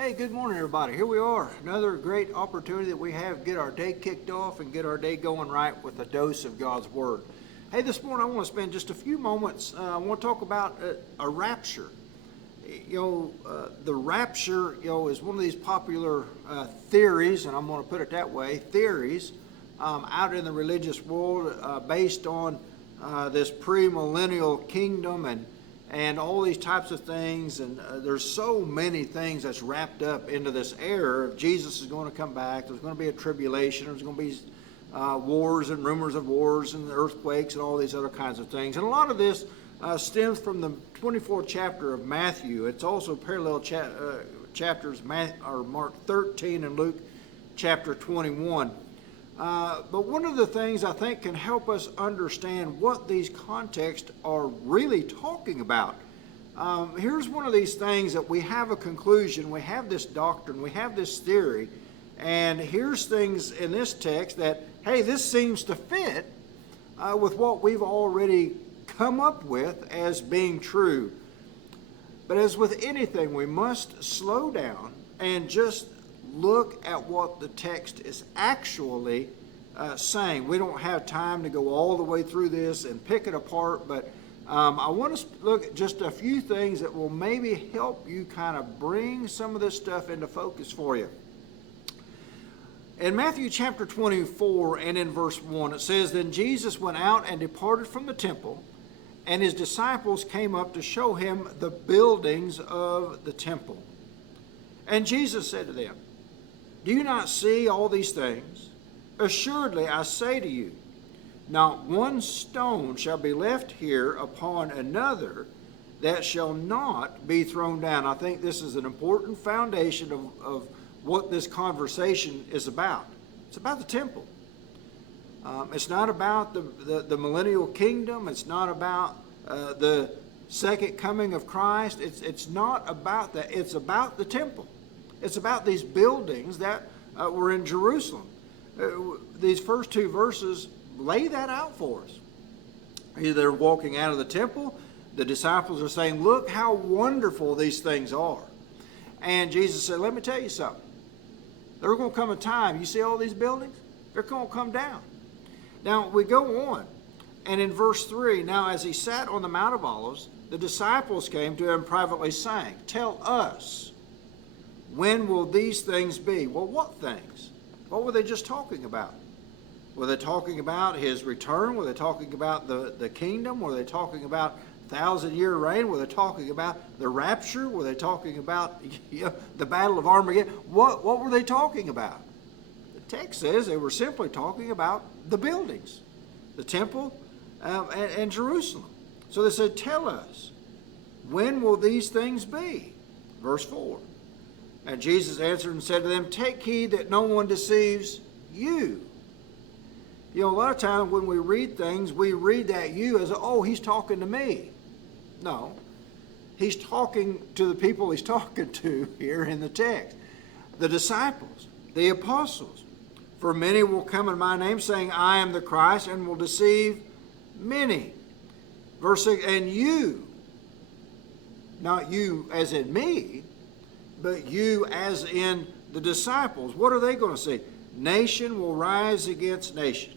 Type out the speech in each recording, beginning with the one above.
Hey, good morning, everybody. Here we are. Another great opportunity that we have to get our day kicked off and get our day going right with a dose of God's Word. Hey, this morning I want to spend just a few moments. I want to talk about a rapture. The rapture, is one of these popular theories, and I'm going to put it that way, theories out in the religious world based on this premillennial kingdom and all these types of things, and there's so many things that's wrapped up into this era. Jesus is going to come back. There's going to be a tribulation. There's going to be wars and rumors of wars and earthquakes and all these other kinds of things. And a lot of this stems from the 24th chapter of Matthew. It's also parallel chapters, Mark 13 and Luke chapter 21. But one of the things I think can help us understand what these contexts are really talking about. Here's one of these things that we have a conclusion, we have this doctrine, we have this theory, and here's things in this text that, hey, this seems to fit with what we've already come up with as being true. But as with anything, we must slow down and just look at what the text is actually saying. We don't have time to go all the way through this and pick it apart, but I want to look at just a few things that will maybe help you kind of bring some of this stuff into focus for you. In Matthew chapter 24 and in verse 1, it says, "Then Jesus went out and departed from the temple, and his disciples came up to show him the buildings of the temple. And Jesus said to them, 'Do you not see all these things? Assuredly, I say to you, not one stone shall be left here upon another that shall not be thrown down.'" I think this is an important foundation of what this conversation is about. It's about the temple. It's not about the millennial kingdom. It's not about the second coming of Christ. It's not about that. It's about the temple. It's about these buildings that were in Jerusalem. These first two verses lay that out for us. They're walking out of the temple. The disciples are saying, "Look how wonderful these things are." And Jesus said, "Let me tell you something. There's going to come a time, you see all these buildings? They're going to come down." Now, we go on. And in verse 3, "Now as he sat on the Mount of Olives, the disciples came to him privately saying, 'Tell us, when will these things be?'" Well, what things? What were they just talking about? Were they talking about his return? Were they talking about the kingdom? Were they talking about 1,000-year reign? Were they talking about the rapture? Were they talking about the Battle of Armageddon? What were they talking about? The text says they were simply talking about the buildings, the temple and Jerusalem. So they said, "Tell us, when will these things be?" Verse 4. "And Jesus answered and said to them, 'Take heed that no one deceives you.'" A lot of times when we read things, we read that "you" as, "Oh, he's talking to me." No. He's talking to the people he's talking to here in the text. The disciples, the apostles. "For many will come in my name, saying, 'I am the Christ,' and will deceive many." Verse 6, "And you," not you as in me, but you as in the disciples. What are they going to see? "Nation will rise against nation,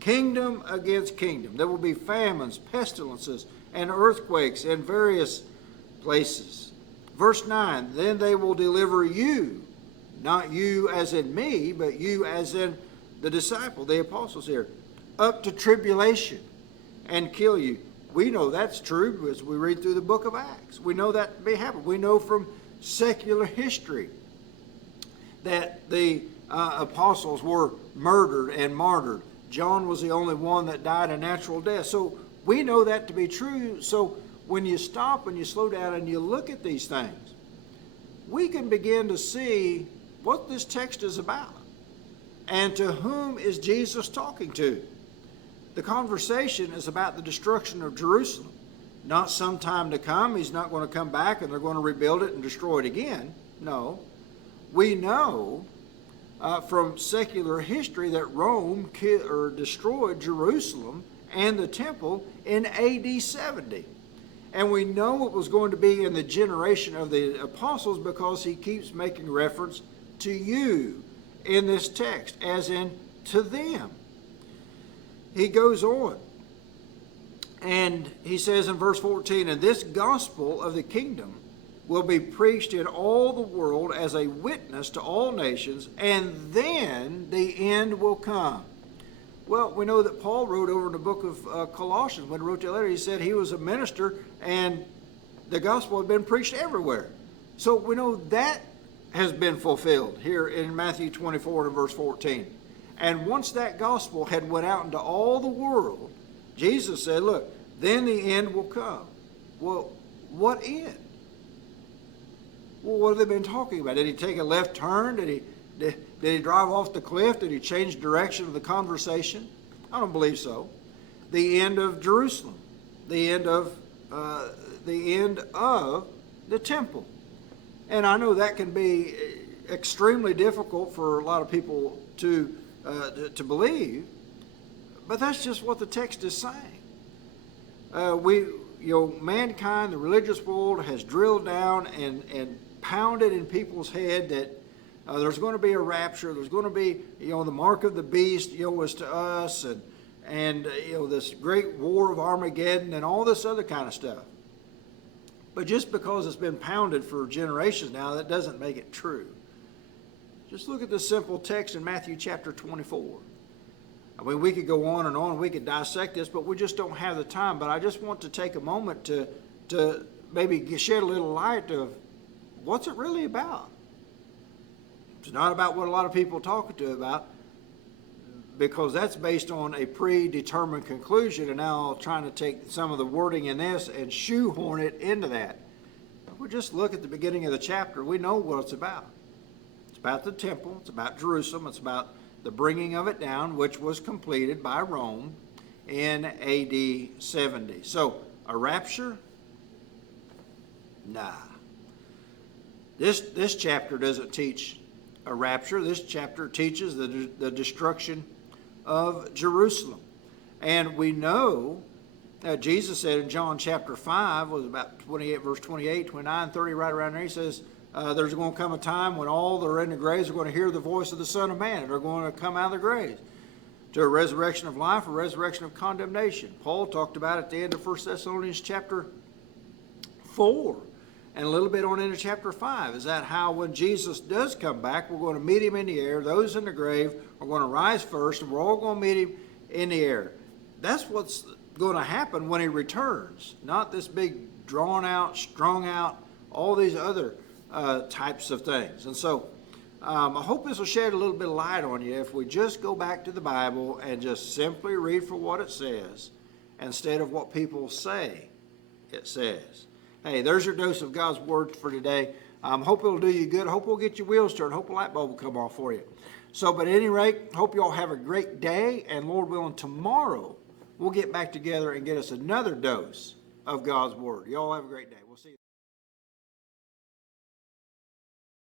kingdom against kingdom. There will be famines, pestilences, and earthquakes in various places." Verse 9, "Then they will deliver you," not you as in me, but you as in the disciple, the apostles here, "up to tribulation and kill you." We know that's true as we read through the book of Acts. We know that may happen. We know from secular history that the apostles were murdered and martyred. John was the only one that died a natural death. So we know that to be true. So when you stop and you slow down and you look at these things, we can begin to see what this text is about and to whom is Jesus talking to. The conversation is about the destruction of Jerusalem. Not some time to come. He's not going to come back and they're going to rebuild it and destroy it again. No. We know from secular history that Rome destroyed Jerusalem and the temple in AD 70. And we know it was going to be in the generation of the apostles because he keeps making reference to you in this text, as in to them. He goes on and he says in verse 14, and this gospel of the kingdom will be preached in all the world as a witness to all nations, and then the end will come. Well, we know that Paul wrote over in the book of Colossians, when he wrote that letter, he said he was a minister and the gospel had been preached everywhere. So we know that has been fulfilled here in Matthew 24 and verse 14. And once that gospel had went out into all the world, Jesus said, look, then the end will come. Well, what end? Well, what have they been talking about? Did he take a left turn? Did he drive off the cliff? Did he change direction of the conversation? I don't believe so. The end of Jerusalem. The end of the temple. And I know that can be extremely difficult for a lot of people to believe, but that's just what the text is saying. Mankind, the religious world, has drilled down and pounded in people's head that there's going to be a rapture. There's going to be, the mark of the beast, is to us, and this great war of Armageddon and all this other kind of stuff. But just because it's been pounded for generations now, that doesn't make it true. Just look at this simple text in Matthew chapter 24. I mean, we could go on and on, we could dissect this, but we just don't have the time. But I just want to take a moment to maybe shed a little light of what's it really about. It's not about what a lot of people talk to about, because that's based on a predetermined conclusion, and now I'm trying to take some of the wording in this and shoehorn it into that. If we just look at the beginning of the chapter, we know what it's about. It's about the temple, it's about Jerusalem, it's about the bringing of it down, which was completed by Rome in AD 70. So, a rapture? Nah. This chapter doesn't teach a rapture. This chapter teaches the destruction of Jerusalem. And we know that Jesus said in John chapter 5, was about 28, verse 28, 29, 30, right around there, he says, there's going to come a time when all that are in the graves are going to hear the voice of the Son of Man, and they're going to come out of the graves to a resurrection of life, a resurrection of condemnation. Paul talked about at the end of 1 Thessalonians chapter 4, and a little bit on into chapter 5. Is that how when Jesus does come back, we're going to meet him in the air, those in the grave are going to rise first, and we're all going to meet him in the air. That's what's going to happen when he returns, not this big drawn out, strung out, all these other types of things. And so I hope this will shed a little bit of light on you if we just go back to the Bible and just simply read for what it says instead of what people say it says. Hey, there's your dose of God's Word for today. Hope it'll do you good. Hope we'll get your wheels turned. Hope a light bulb will come off for you. So, but at any rate, hope you all have a great day, and Lord willing, tomorrow we'll get back together and get us another dose of God's Word. You all have a great day. We'll see you.